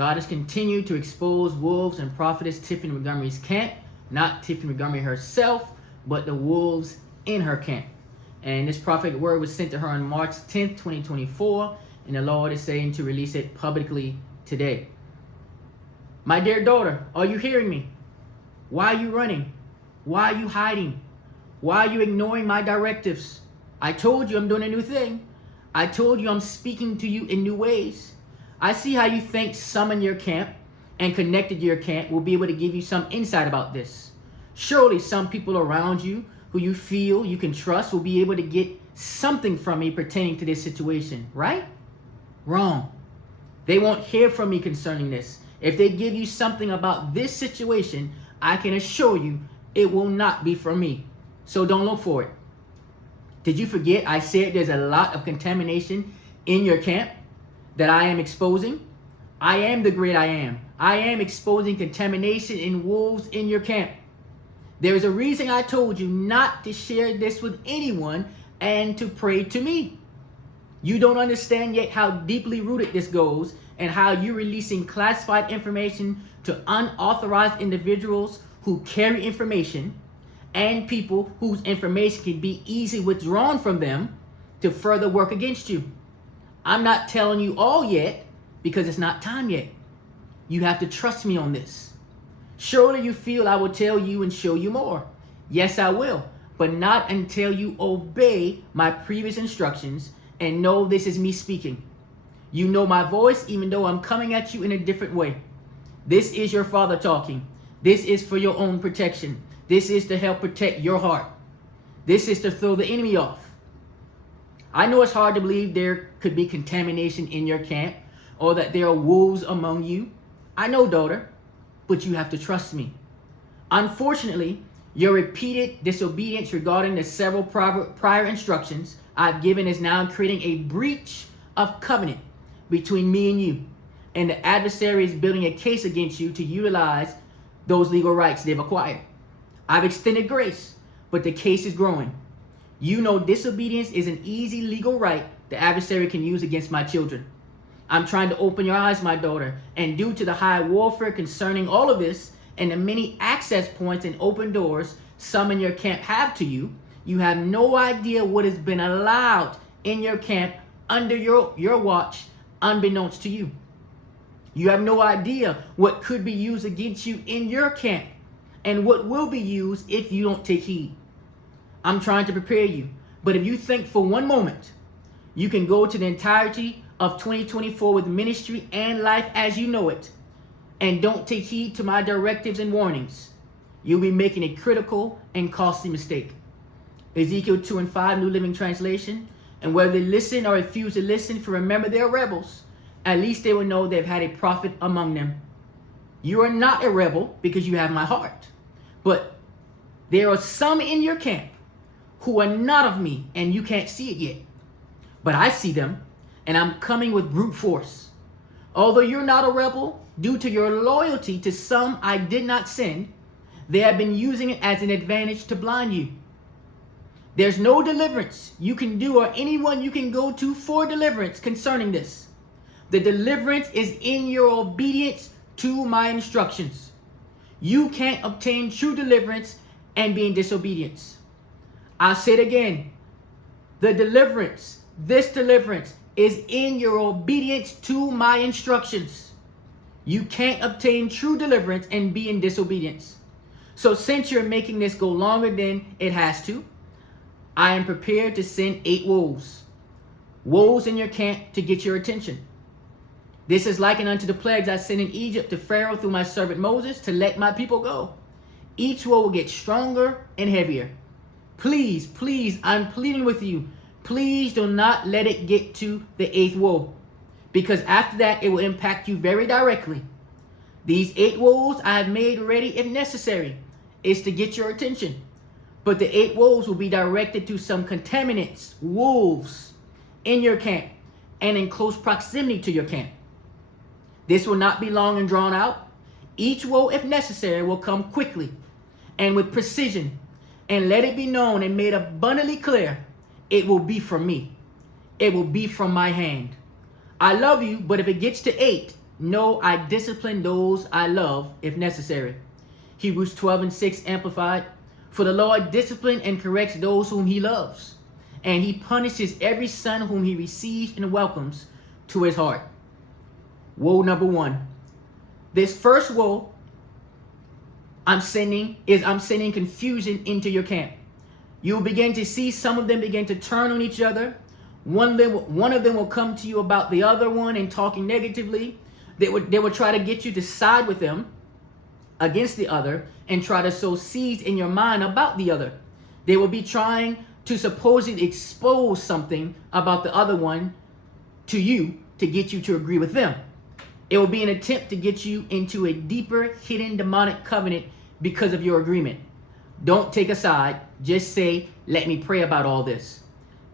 God has continued to expose wolves in prophetess Tiphani Montgomery's camp, not Tiphani Montgomery herself, but the wolves in her camp. And this prophetic word was sent to her on March 10th, 2024, and the Lord is saying to release it publicly today. My dear daughter, are you hearing me? Why are you running? Why are you hiding? Why are you ignoring my directives? I told you I'm doing a new thing. I told you I'm speaking to you in new ways. I see how you think some in your camp and connected to your camp will be able to give you some insight about this. Surely some people around you who you feel you can trust will be able to get something from me pertaining to this situation, right? Wrong. They won't hear from me concerning this. If they give you something about this situation, I can assure you it will not be from me. So don't look for it. Did you forget I said there's a lot of contamination in your camp that I am exposing? I am the great I am. I am exposing contamination in wolves in your camp. There is a reason I told you not to share this with anyone and to pray to me. You don't understand yet how deeply rooted this goes and how you're releasing classified information to unauthorized individuals who carry information and people whose information can be easily withdrawn from them to further work against you. I'm not telling you all yet because it's not time yet. You have to trust me on this. Surely you feel I will tell you and show you more. Yes, I will, but not until you obey my previous instructions and know this is me speaking. You know my voice even though I'm coming at you in a different way. This is your Father talking. This is for your own protection. This is to help protect your heart. This is to throw the enemy off. I know it's hard to believe there could be contamination in your camp or that there are wolves among you. I know, daughter, but you have to trust me. Unfortunately, your repeated disobedience regarding the several prior instructions I've given is now creating a breach of covenant between me and you. And the adversary is building a case against you to utilize those legal rights they've acquired. I've extended grace, but the case is growing. You know disobedience is an easy legal right the adversary can use against my children. I'm trying to open your eyes, my daughter, and due to the high warfare concerning all of this and the many access points and open doors some in your camp have to you, you have no idea what has been allowed in your camp under your watch, unbeknownst to you. You have no idea what could be used against you in your camp and what will be used if you don't take heed. I'm trying to prepare you, but if you think for one moment you can go to the entirety of 2024 with ministry and life as you know it and don't take heed to my directives and warnings, you'll be making a critical and costly mistake. Ezekiel 2:5, New Living Translation. And whether they listen or refuse to listen, for remember they're rebels, at least they will know they've had a prophet among them. You are not a rebel because you have my heart. But there are some in your camp who are not of me and you can't see it yet. But I see them and I'm coming with brute force. Although you're not a rebel, due to your loyalty to some I did not send, they have been using it as an advantage to blind you. There's no deliverance you can do or anyone you can go to for deliverance concerning this. The deliverance is in your obedience to my instructions. You can't obtain true deliverance and be in disobedience. I'll say it again. The deliverance, this deliverance, is in your obedience to my instructions. You can't obtain true deliverance and be in disobedience. So since you're making this go longer than it has to, I am prepared to send 8 wolves. Wolves in your camp to get your attention. This is likened unto the plagues I sent in Egypt to Pharaoh through my servant Moses to let my people go. Each woe will get stronger and heavier. Please, please, I'm pleading with you. Please do not let it get to the 8th woe, because after that it will impact you very directly. These 8 woes I have made ready if necessary is to get your attention. But the 8 wolves will be directed to some contaminants, wolves, in your camp and in close proximity to your camp. This will not be long and drawn out. Each woe, if necessary, will come quickly and with precision. And let it be known and made abundantly clear, it will be from me. It will be from my hand. I love you, but if it gets to 8, No, I discipline those I love if necessary. Hebrews 12:6 Amplified. For the Lord disciplines and corrects those whom he loves, and he punishes every son whom he receives and welcomes to his heart. Woe number one. This first woe I'm sending confusion into your camp. You'll begin to see some of them begin to turn on each other. One of them will come to you about the other one and talking negatively. They will try to get you to side with them against the other and try to sow seeds in your mind about the other. They will be trying to supposedly expose something about the other one to you to get you to agree with them. It will be an attempt to get you into a deeper hidden demonic covenant because of your agreement. Don't take a side. Just say, let me pray about all this.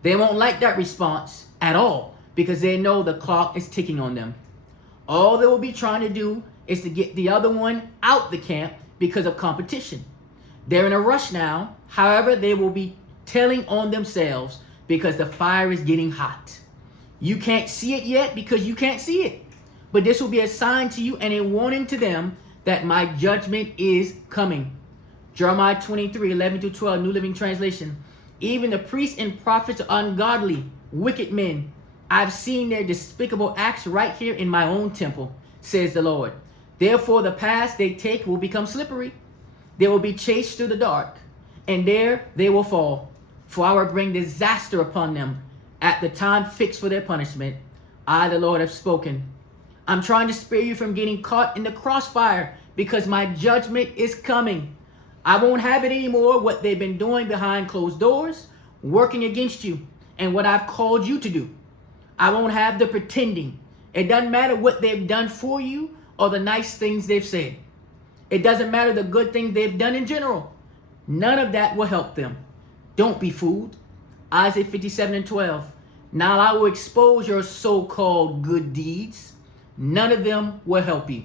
They won't like that response at all because they know the clock is ticking on them. All they will be trying to do is to get the other one out the camp because of competition. They're in a rush now. However, they will be telling on themselves because the fire is getting hot. You can't see it yet because you can't see it. But this will be a sign to you and a warning to them that my judgment is coming. Jeremiah 23:11-12, New Living Translation. Even the priests and prophets are ungodly, wicked men. I've seen their despicable acts right here in my own temple, says the Lord. Therefore, the paths they take will become slippery. They will be chased through the dark, and there they will fall. For I will bring disaster upon them at the time fixed for their punishment. I, the Lord, have spoken. I'm trying to spare you from getting caught in the crossfire because my judgment is coming. I won't have it anymore, what they've been doing behind closed doors, working against you, and what I've called you to do. I won't have the pretending. It doesn't matter what they've done for you or the nice things they've said. It doesn't matter the good things they've done in general. None of that will help them. Don't be fooled. Isaiah 57:12. Now I will expose your so-called good deeds. None of them will help you.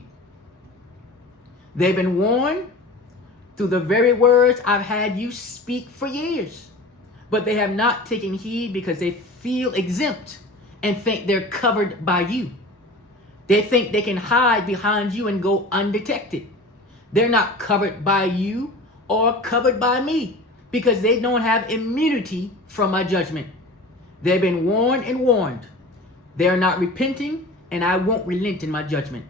They've been warned through the very words I've had you speak for years. But they have not taken heed because they feel exempt and think they're covered by you. They think they can hide behind you and go undetected. They're not covered by you or covered by me because they don't have immunity from my judgment. They've been warned and warned. They're not repenting, and I won't relent in my judgment.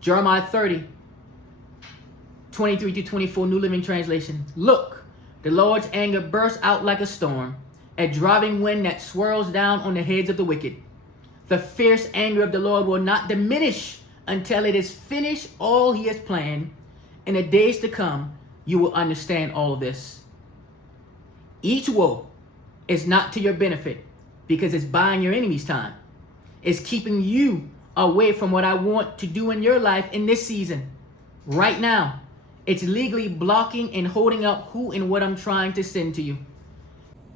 Jeremiah 30:23-24, New Living Translation. Look, the Lord's anger bursts out like a storm, a driving wind that swirls down on the heads of the wicked. The fierce anger of the Lord will not diminish until it is finished all he has planned. In the days to come, you will understand all of this. Each woe is not to your benefit because it's buying your enemies time. It's keeping you away from what I want to do in your life in this season. Right now, it's legally blocking and holding up who and what I'm trying to send to you.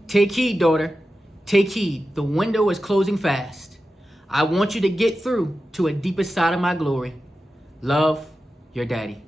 Take heed, daughter. Take heed. The window is closing fast. I want you to get through to a deeper side of my glory. Love, your daddy.